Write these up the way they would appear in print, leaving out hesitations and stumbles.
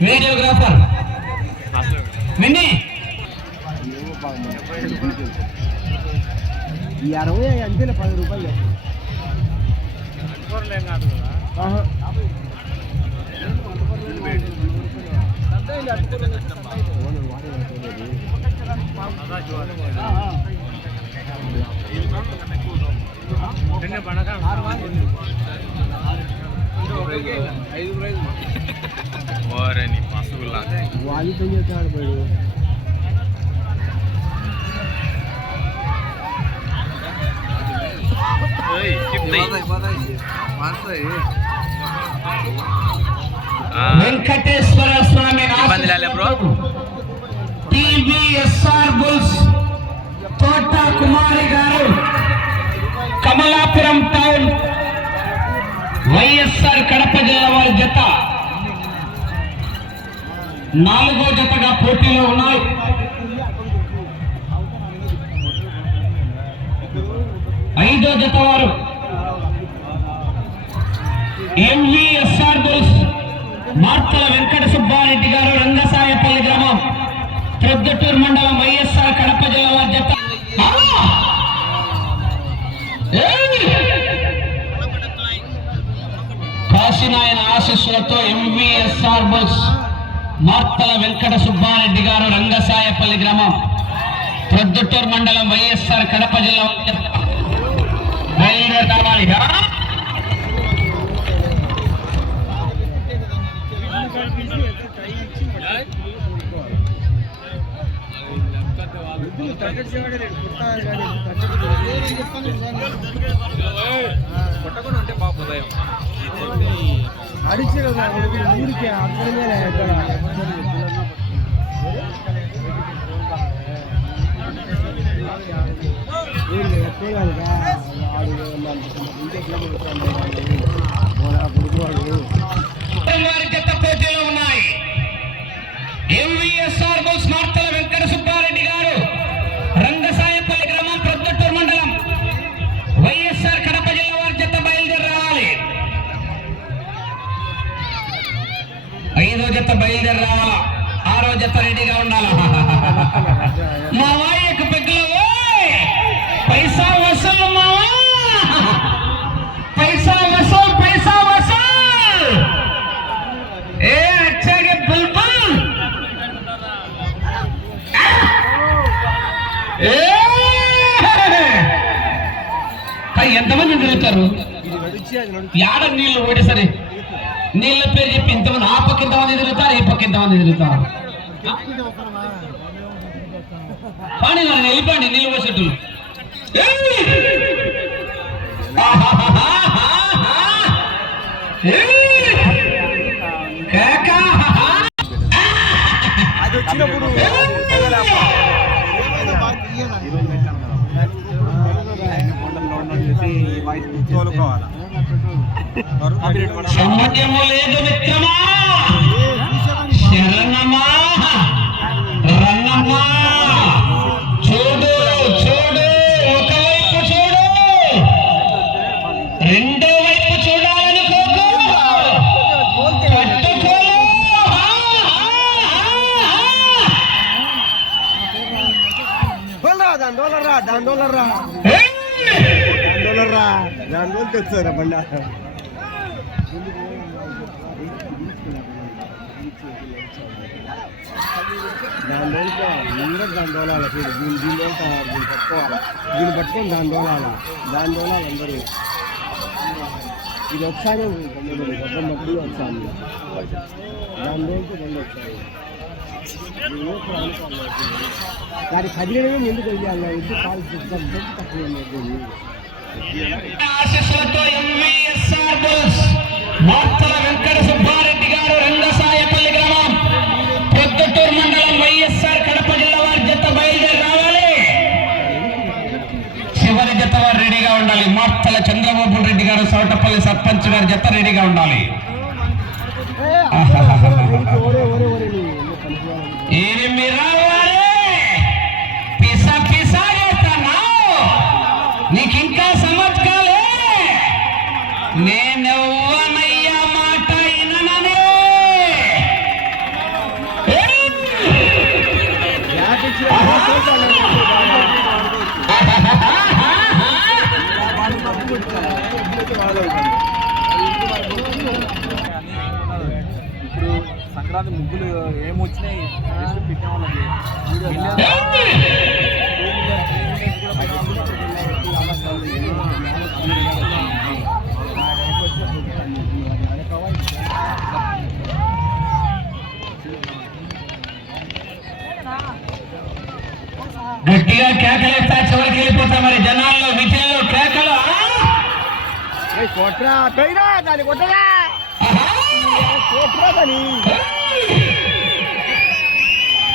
Videographer Winnie 60 అంతేలే 10 రూపాయలు వాళ్ళు చెయ్యాడు పోయి వెంకటేశ్వర స్వామి టీవీఎస్ఆర్ బుల్స్ తోట కుమారి గారు కమలాపురం టౌన్ వైఎస్ఆర్ కడప జిల్లా వారి జత 4వ జతగా పోటీలో ఉన్నాయి. ఐదో జత వారు ఎంవీఎస్ఆర్ బుల్స్ మార్తల వెంకట సుబ్బారెడ్డి గారు రంగసాయపల్లి గ్రామం ప్రొద్దుటూరు మండలం వైఎస్ఆర్ కడప జిల్లా వారి జత కాశీనాయన ఆశీస్సులతో ఎంవీఎస్ఆర్ బుల్స్ మార్తల వెంకట సుబ్బారెడ్డి గారు రంగసాయపల్లి గ్రామం ప్రొద్దుటూరు మండలం వైఎస్ఆర్ కడప జిల్లా బయలుదేరాలి. అడిచే కదా ఊరికి అక్కడ జత పోటీలో ఉన్నాయి. ఎంవీఎస్ఆర్ బుల్స్ మార్తల వెంకట సుబ్బారెడ్డి గారు రంగసాయపల్లి గ్రామం ప్రొద్దుటూరు మండలం వైఎస్ఆర్ కడప జిల్లా వారి జత బయలుదేరి రావాలి. 5వ జత బయలుదేరి రావాలా, 6వ జత రెడీగా ఉండాలా. మా వారికి పెద్దలు పైసా వసూలు మావా, పైసా వసూలు, పైసా వసూలు. ఏ అచ్చాగే బుల్బుల్ ఎంతమంది తిరుగుతారు యాడ నీళ్లు ఓడి సరే నీళ్ళ పేరు చెప్పి ఇంతమంది ఆ పక్క ఇంతమంది తిరుగుతారు, ఈ పక్క ఇంతమంది తిరుగుతారు. పాని నన్ను వెళ్ళిపోండి నీళ్ళు పోసేట్టు. వచ్చినప్పుడు సమన్యము లేదు మిత్రమా, శరణమా రణమా. చూడు చూడు, ఒకవైపు చూడు, రెండో వైపు చూడాలనుకోకు, పట్టుకో. దాని తెచ్చారా బండ దాని రోజుతో అందరూ దాని దోలాలి. దీని పట్టుకోవాలి, దీన్ని పట్టుకొని దాని దోలాలి అందరూ. ఇది ఒకసారి గొప్ప మబ్బులు వచ్చాను, దాని రోజుతో బండి వచ్చాయి. దాన్ని కదిలేమే ముందుకు వెళ్ళాలి, ఎందుకు కాలు తక్కువ. ఆశీస్సులతో ఎంవీఎస్ఆర్ బుల్స్ మార్తల వెంకట సుబ్బారెడ్డి గారు రంగసాయపల్లి గ్రామం ప్రొద్దుటూరు మండలం వైఎస్ఆర్ కడప జిల్లా వారి జత బయలుదేరి రావాలి. మార్తల చంద్రబాబు రెడ్డి గారు సౌటపల్లి సర్పంచ్ గారు జత రెడీగా ఉండాలి. ఏమి రావాలి పిసా పిసా చేస్తున్నావు, నీకింకా సమజ్కాలే, నేనెవ్వనయ్యా మాట ఇనననే. ఇప్పుడు సంక్రాంతి ముగ్గులు ఏమొచ్చినాయి పెట్టే వాళ్ళకి గట్టిగా కేకలేస్తా చివరికి వెళ్ళిపోతా. మరి జనాల్లో విజయంలో కేకలు కొట్రా పోయినా దాన్ని కొట్టరా కొట్రా దాన్ని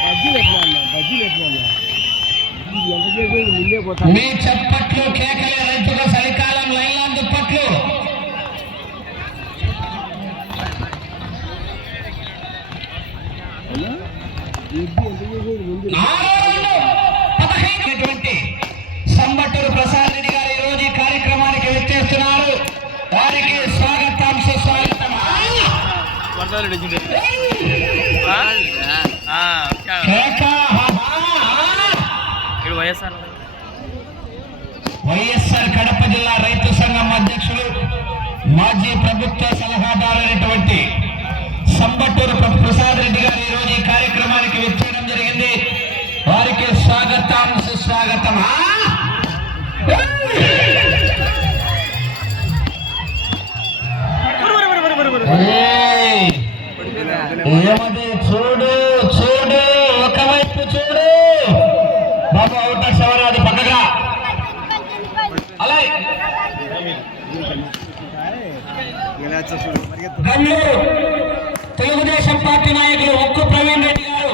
బజ్జీలు ఎట్లా ఎంత చేసేది ముందే పోతా. మీ చప్పట్లు కేకలే రైతుగా చలికాలం లైలాండ్ దుప్పట్లు. సంబట్టూరు ప్రసాద్ రెడ్డి గారు ఈ రోజు ఈ కార్యక్రమానికి విచ్చేస్తున్నారు. వారికి స్వాగతం సుస్వాగతం. వైఎస్ఆర్ కడప జిల్లా రైతు సంఘం అధ్యక్షులు మాజీ ప్రభుత్వ సలహాదారైనటువంటి సంబట్టూరు ప్రసాద్ రెడ్డి గారు ఈ రోజు ఈ కార్యక్రమానికి విచ్చేయడం జరిగింది. వారికి స్వాగతం సుస్వాగతం. ఏమది చూడు చూడు ఒకవైపు చూడు బాబు అవుట శివరాది పక్కగా అలాగే తెలుగుదేశం పార్టీ నాయకులు ఒక్కు ప్రవీణ్ రెడ్డి గారు,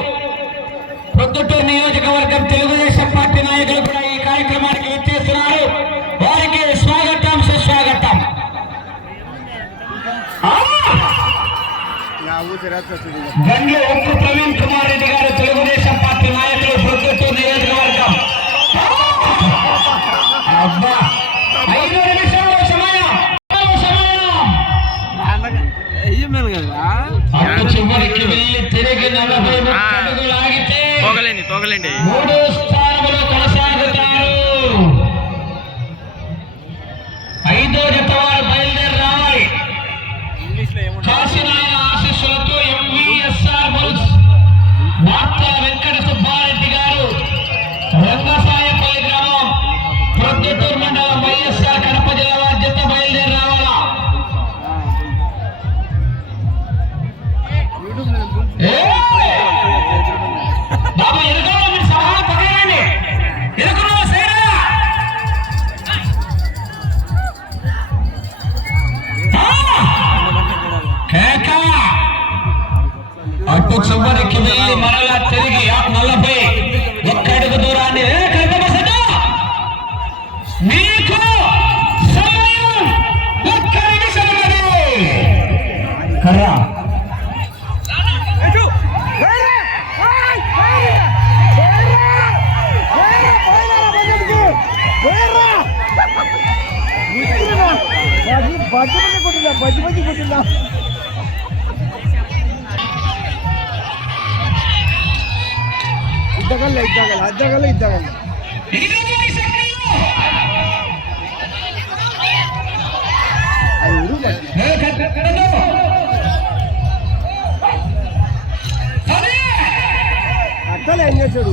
ప్రొద్దుటూరు నియోజకవర్గం తెలుగుదేశం పార్టీ నాయకులు కూడా ఈ కార్యక్రమానికి విచ్చేస్తున్నారు. వారికి స్వాగతం సుస్వాగతం. గండ్ల ఒక్కు ప్రవీణ్ కుమార్ రెడ్డి గారు తెలుగుదేశం పార్టీ నాయకులు, ప్రొద్దుటూరు నియోజకవర్గం. అబ్బా 5 నిమిషాల సమయం చివరికి వెళ్ళి తిరిగి 40 అడుగులు ఆగితే తోగలేండి 3వ స్థానంలో కొనసాగుతారు. 5వ జత వారు బయలుదేరి రావాలి. కాశీనాయన ఆశీస్సులతో ఎంవీఎస్ఆర్ బుల్స్ మార్తల వెంకట సుబ్బారెడ్డి గారు, రంగసాయపల్లి గ్రామం, ప్రొద్దుటూరు మండలం, వైఎస్ఆర్ కడప జిల్లా వారి జత బయలుదేరి రావాలా. బాబు ఎరుకలో మీరు సభలో పక్కనండి, ఎరుకలో సేరా కేక. అటు చివరికి వెళ్ళి మరలా తిరిగి 40 ఒక్క అడుగు దూరాన్ని మీకు సమయం 1 నిమిషం కర్రా. బజ్జి కొట్టిందా ఇద్దగల్ల అట్టలే ఏం చేశాడు